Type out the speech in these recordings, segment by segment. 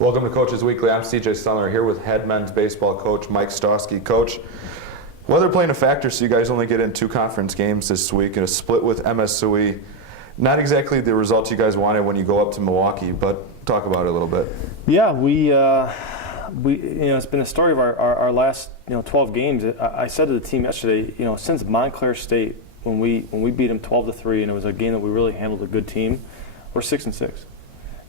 Welcome to Coach's Weekly. I'm CJ Sumler here with head men's baseball coach Mike Stawski. Coach, weather playing a factor, so you guys only get in 2 conference games this week and a split with MSOE. Not exactly the result you guys wanted when you go up to Milwaukee, but talk about it a little bit. Yeah, we it's been a story of our last 12 games. I said to the team yesterday, since Montclair State when we beat them 12-3, and it was a game that we really handled a good team, we're 6-6.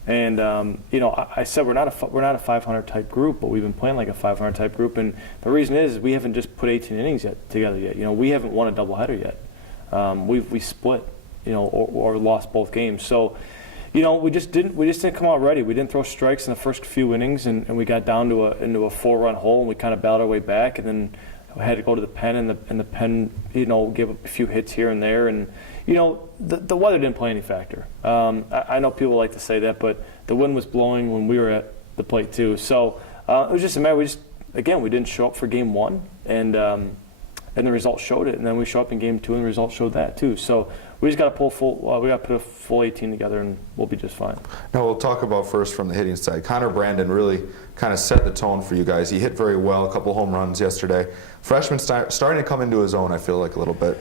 And I said we're not a 500 type group, but we've been playing like a 500 type group. And the reason is we haven't just put 18 innings together yet. We haven't won a doubleheader yet. We split, or lost both games. So, we just didn't come out ready. We didn't throw strikes in the first few innings, and we got down into a 4-run hole, and we kind of battled our way back, and then we had to go to the pen, and the pen, gave up a few hits here and there, and the weather didn't play any factor. I know people like to say that, but the wind was blowing when we were at the plate too. So it was just a matter. We didn't show up for game 1, and the result showed it. And then we show up in game 2, and the result showed that too. So we just got to we got to put a full 18 together, and we'll be just fine. Now we'll talk about first from the hitting side. Connor Brandon really kind of set the tone for you guys. He hit very well, a couple home runs yesterday. Freshman starting to come into his own, I feel like, a little bit.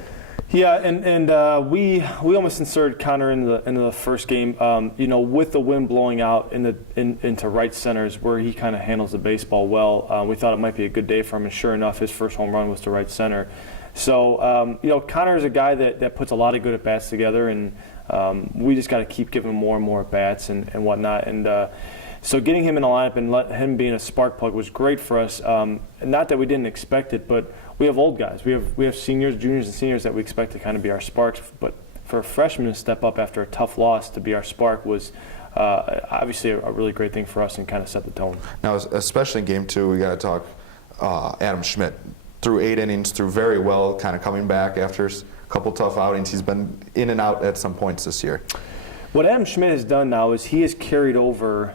Yeah, and we almost inserted Connor into the first game. With the wind blowing out into right centers where he kind of handles the baseball well. We thought it might be a good day for him, and sure enough, his first home run was to right center. So Connor is a guy that puts a lot of good at bats together, and we just got to keep giving him more and more at bats and whatnot. And so getting him in the lineup and let him being a spark plug was great for us. Not that we didn't expect it, but we have old guys. We have seniors, juniors, and seniors that we expect to kind of be our sparks. But for a freshman to step up after a tough loss to be our spark was obviously a really great thing for us and kind of set the tone. Now, especially in game 2, we got to talk Adam Schmidt. Through 8 innings, threw very well, kind of coming back after a couple tough outings. He's been in and out at some points this year. What Adam Schmidt has done now is he has carried over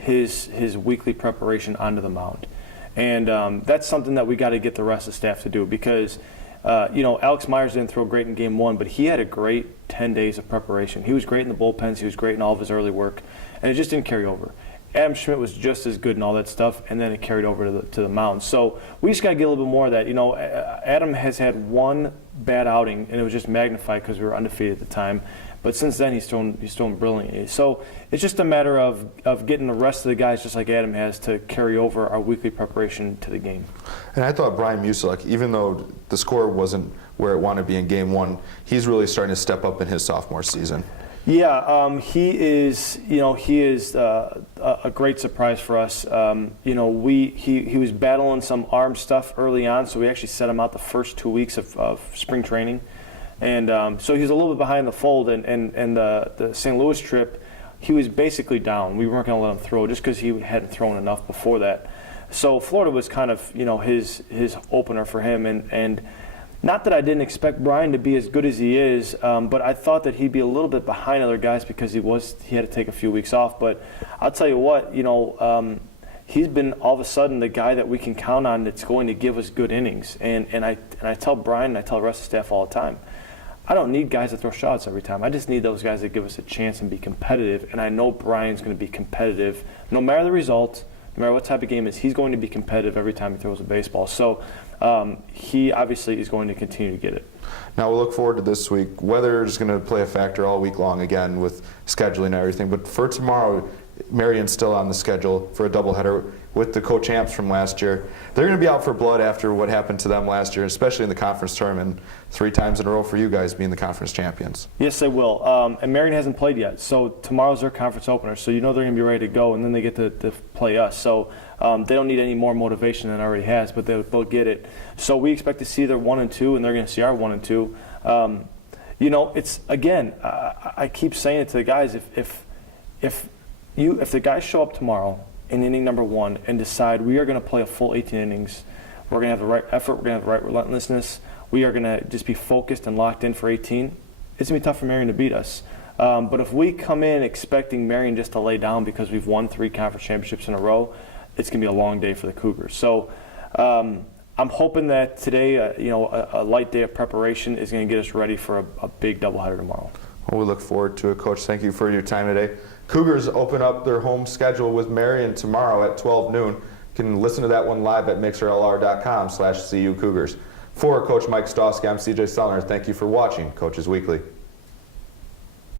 his weekly preparation onto the mound. And that's something that we got to get the rest of the staff to do because, Alex Myers didn't throw great in game 1, but he had a great 10 days of preparation. He was great in the bullpens. He was great in all of his early work, and it just didn't carry over. Adam Schmidt was just as good in all that stuff, and then it carried over to the mound. So we just got to get a little bit more of that. Adam has had one bad outing, and it was just magnified because we were undefeated at the time. But since then, he's thrown brilliantly. So it's just a matter of getting the rest of the guys, just like Adam has, to carry over our weekly preparation to the game. And I thought Brian Musilek, even though the score wasn't where it wanted to be in game 1, he's really starting to step up in his sophomore season. Yeah, he is a great surprise for us. He was battling some arm stuff early on, so we actually set him out the first 2 weeks of spring training. And so he's a little bit behind the fold, and the St. Louis trip, he was basically down. We weren't going to let him throw just because he hadn't thrown enough before that. So Florida was kind of, his opener for him, and not that I didn't expect Brian to be as good as he is, but I thought that he'd be a little bit behind other guys because he had to take a few weeks off. But I'll tell you what, he's been all of a sudden the guy that we can count on that's going to give us good innings. And I tell Brian and I tell the rest of the staff all the time, I don't need guys that throw shots every time. I just need those guys that give us a chance and be competitive. And I know Brian's going to be competitive no matter the result, no matter what type of game it is. He's going to be competitive every time he throws a baseball. So he obviously is going to continue to get it. Now we'll look forward to this week. Weather is going to play a factor all week long again with scheduling and everything. But for tomorrow, Marian's still on the schedule for a doubleheader with the co-champs from last year. They're going to be out for blood after what happened to them last year, especially in the conference tournament, 3 times in a row for you guys being the conference champions. Yes, they will. And Marian hasn't played yet, so tomorrow's their conference opener. So they're going to be ready to go, and then they get to play us. So they don't need any more motivation than it already has, but they'll get it. So we expect to see their 1 and 2, and they're going to see our 1 and 2. It's again, I keep saying it to the guys, if the guys show up tomorrow in inning number 1 and decide we are going to play a full 18 innings, we're going to have the right effort, we're going to have the right relentlessness, we are going to just be focused and locked in for 18, it's going to be tough for Marian to beat us. But if we come in expecting Marian just to lay down because we've won 3 conference championships in a row, it's going to be a long day for the Cougars. So I'm hoping that today, a light day of preparation is going to get us ready for a big doubleheader tomorrow. Well, we look forward to it, Coach. Thank you for your time today. Cougars open up their home schedule with Marian tomorrow at 12 noon. You can listen to that one live at mixerlr.com/CU Cougars. For Coach Mike Stawski, I'm CJ Sellner. Thank you for watching Coaches Weekly.